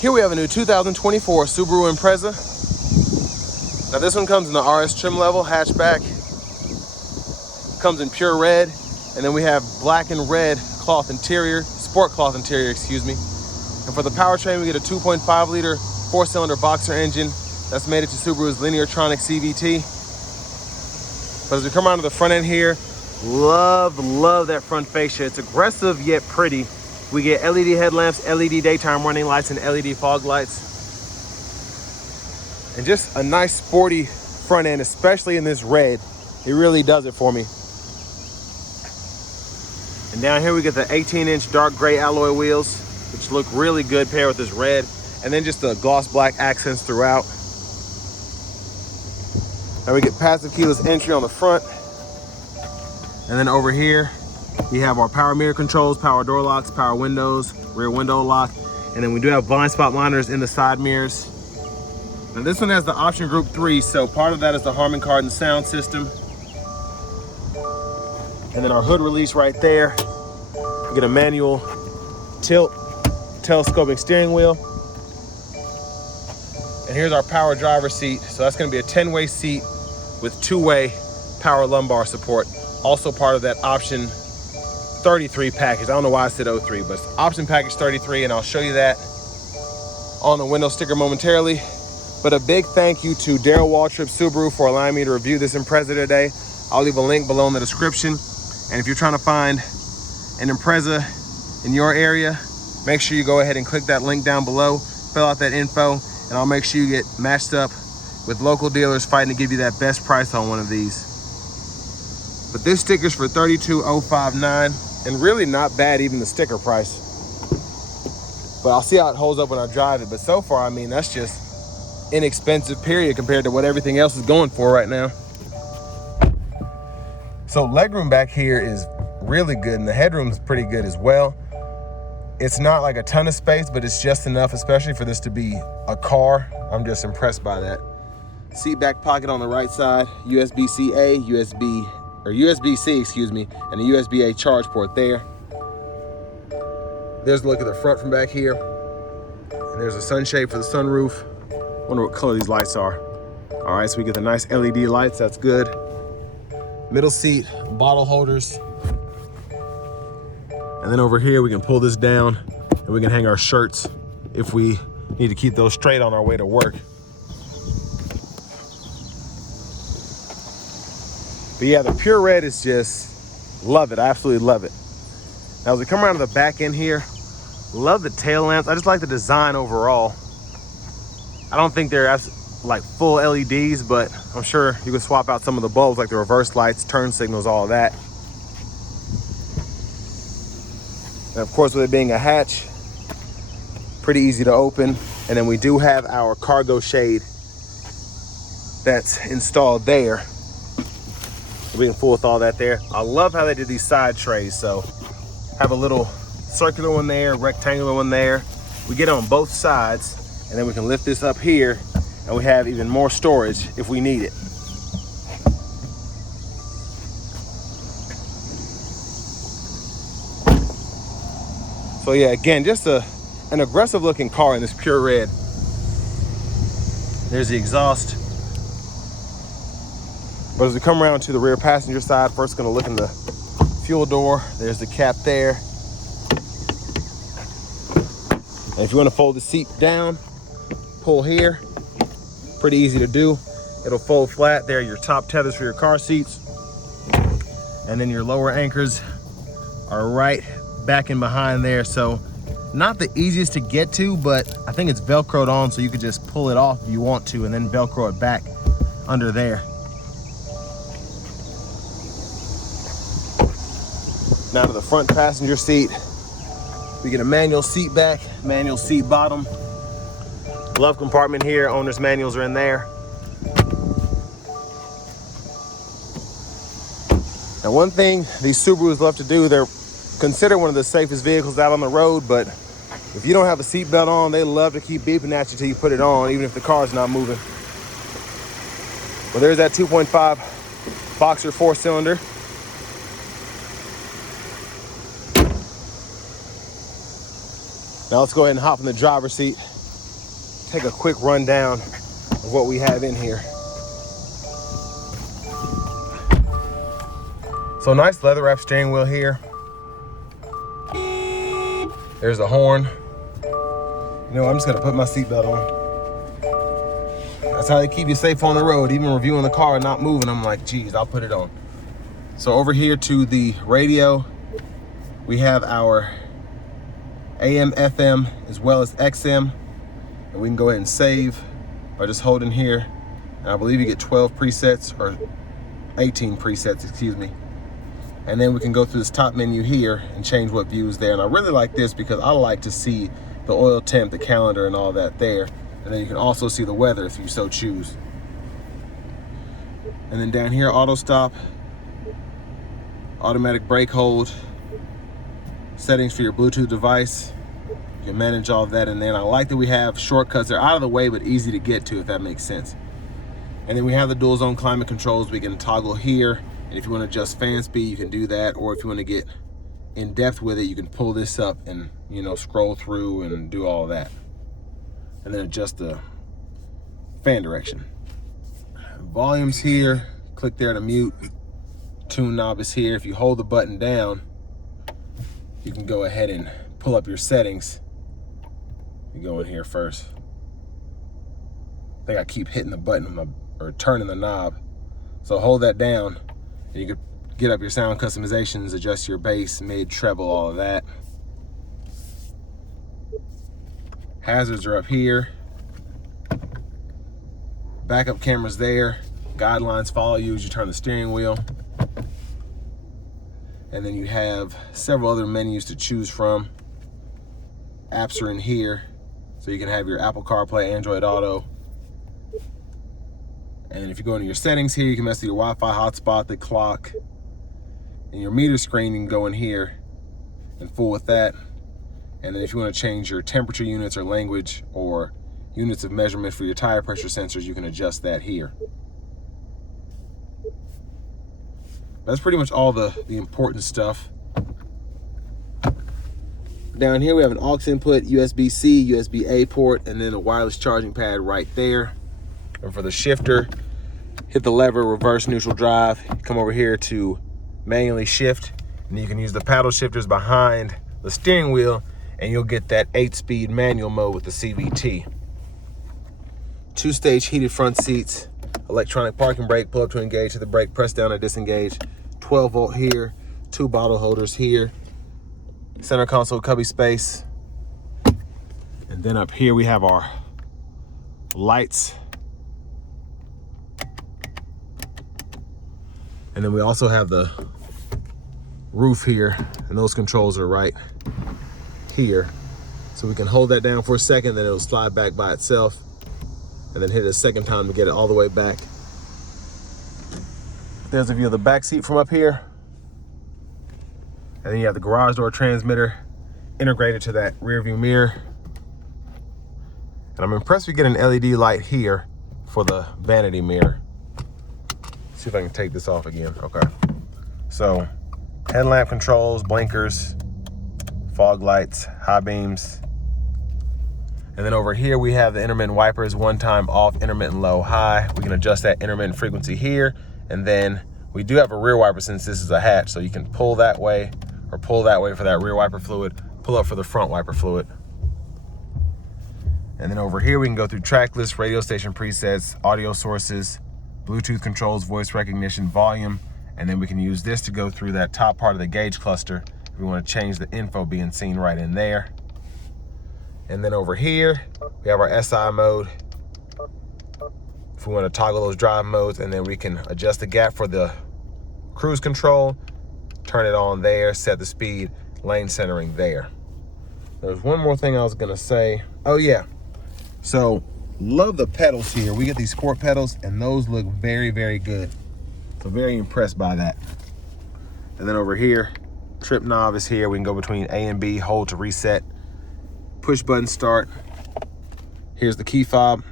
Here we have a new 2024 Subaru Impreza. Now this one comes in the RS trim level, hatchback. Comes in pure red, and then we have black and red cloth interior, sport cloth interior, excuse me. And for the powertrain, we get a 2.5 liter 4-cylinder boxer engine that's mated to Subaru's Lineartronic CVT. But as we come around to the front end here, love that front fascia. It's aggressive yet pretty. We get LED headlamps, LED daytime running lights, and LED fog lights. And just a nice sporty front end, especially in this red. It really does it for me. And down here we get the 18-inch dark gray alloy wheels, which look really good paired with this red. And then just the gloss black accents throughout. Now we get passive keyless entry on the front. And then over here, we have our power mirror controls, power door locks, power windows, rear window lock. And then we do have blind spot monitors in the side mirrors. Now this one has the option group 3, so part of that is the Harman Kardon sound system. And then our hood release right there. We get a manual tilt, telescoping steering wheel. And here's our power driver seat. So that's gonna be a 10-way seat with 2-way power lumbar support. Also part of that option 33 package. I don't know why I said 03, but it's option package 33, and I'll show you that on the window sticker momentarily. But a big thank you to Darrell Waltrip Subaru for allowing me to review this Impreza today. I'll leave a link below in the description. And if you're trying to find an Impreza in your area, make sure you go ahead and click that link down below, fill out that info, and I'll make sure you get matched up with local dealers fighting to give you that best price on one of these. But this sticker's for $32,059, and really not bad, even the sticker price. But I'll see how it holds up when I drive it. But so far, I mean, that's just inexpensive period compared to what everything else is going for right now. So legroom back here is really good, and the headroom is pretty good as well. It's not like a ton of space, but it's just enough, especially for this to be a car. I'm just impressed by that. Seat back pocket on the right side, USB-C-A, USB-C, excuse me, and a USB-A charge port there. There's a look at the front from back here. And there's a sunshade for the sunroof. Wonder what color these lights are. All right, so we get the nice LED lights, that's good. Middle seat, bottle holders. And then over here, we can pull this down and we can hang our shirts if we need to keep those straight on our way to work. But yeah, the pure red is just, love it, I absolutely love it. Now as we come around to the back end here, love the tail lamps. I just like the design overall. I don't think they're like full LEDs, but I'm sure you can swap out some of the bulbs, like the reverse lights, turn signals, all of that. And of course, with it being a hatch, pretty easy to open. And then we do have our cargo shade that's installed there. We can fool with all that there. I love how they did these side trays. So have a little circular one there, rectangular one there. We get it on both sides, and then we can lift this up here, and we have even more storage if we need it. So yeah, again, just an aggressive looking car in this pure red. There's the exhaust. But as we come around to the rear passenger side, first gonna look in the fuel door. There's the cap there. And if you wanna fold the seat down, pull here. Pretty easy to do. It'll fold flat. There are your top tethers for your car seats. And then your lower anchors are right back in behind there. So not the easiest to get to, but I think it's Velcroed on, so you could just pull it off if you want to and then Velcro it back under there. Now to the front passenger seat, we get a manual seat back, manual seat bottom. Glove compartment here, owner's manuals are in there. Now one thing these Subarus love to do, they're considered one of the safest vehicles out on the road, but if you don't have a seatbelt on, they love to keep beeping at you till you put it on, even if the car's not moving. Well, there's that 2.5 boxer 4-cylinder. Now let's go ahead and hop in the driver's seat take a quick rundown of what we have in here. So nice leather wrap steering wheel here. There's the horn. You know, I'm just gonna put my seatbelt on. That's how they keep you safe on the road. Even reviewing the car and not moving, I'm like, geez, I'll put it on. So over here to the radio, we have our AM, FM, as well as XM. And we can go ahead and save by just holding here. And I believe you get 12 presets, or 18 presets, excuse me. And then we can go through this top menu here and change what view is there. And I really like this because I like to see the oil temp, the calendar, and all that there. And then you can also see the weather if you so choose. And then down here, auto stop, automatic brake hold, settings for your Bluetooth device. You can manage all of that in there. And I like that we have shortcuts. They're out of the way, but easy to get to, if that makes sense. And then we have the dual zone climate controls. We can toggle here. And if you want to adjust fan speed, you can do that. Or if you want to get in depth with it, you can pull this up and, you know, scroll through and do all that. And then adjust the fan direction. Volume's here. Click there to mute. Tune knob is here. If you hold the button down, you can go ahead and pull up your settings. You go in here first. I think I keep hitting the button or turning the knob. So hold that down and you can get up your sound customizations, adjust your bass, mid, treble, all of that. Hazards are up here. Backup cameras there. Guidelines follow you as you turn the steering wheel. And then you have several other menus to choose from. Apps are in here. So you can have your Apple CarPlay, Android Auto. And then if you go into your settings here, you can mess with your Wi-Fi hotspot, the clock, and your meter screen. You can go in here and fool with that. And then if you want to change your temperature units or language or units of measurement for your tire pressure sensors, you can adjust that here. That's pretty much all the important stuff. Down here we have an aux input, USB-C, USB-A port, and then a wireless charging pad right there. And for the shifter, hit the lever, reverse neutral drive, come over here to manually shift, and you can use the paddle shifters behind the steering wheel, and you'll get that 8-speed manual mode with the CVT. 2-stage heated front seats, electronic parking brake, pull up to engage, hit the brake, press down to disengage, 12 volt here, 2 bottle holders here, center console cubby space, and then up here we have our lights. And then we also have the roof here, and those controls are right here. So we can hold that down for a second, then it'll slide back by itself, and then hit it a second time to get it all the way back. There's a view of the back seat from up here. And then you have the garage door transmitter integrated to that rear view mirror. And I'm impressed we get an LED light here for the vanity mirror. See if I can take this off again. Okay. So headlamp controls, blinkers, fog lights, high beams. And then over here we have the intermittent wipers, one time off, intermittent low, high. We can adjust that intermittent frequency here. And then we do have a rear wiper since this is a hatch, so you can pull that way or pull that way for that rear wiper fluid, pull up for the front wiper fluid. And then over here we can go through track list, radio station presets, audio sources, Bluetooth controls, voice recognition, volume, and then we can use this to go through that top part of the gauge cluster if we want to change the info being seen right in there. And then over here, we have our SI mode. If we want to toggle those drive modes, and then we can adjust the gap for the cruise control, turn it on there, set the speed, lane centering there. There's one more thing I was gonna say. Oh yeah, so love the pedals here. We get these sport pedals and those look very, very good. So very impressed by that. And then over here, trip knob is here. We can go between A and B, hold to reset, push button start. Here's the key fob.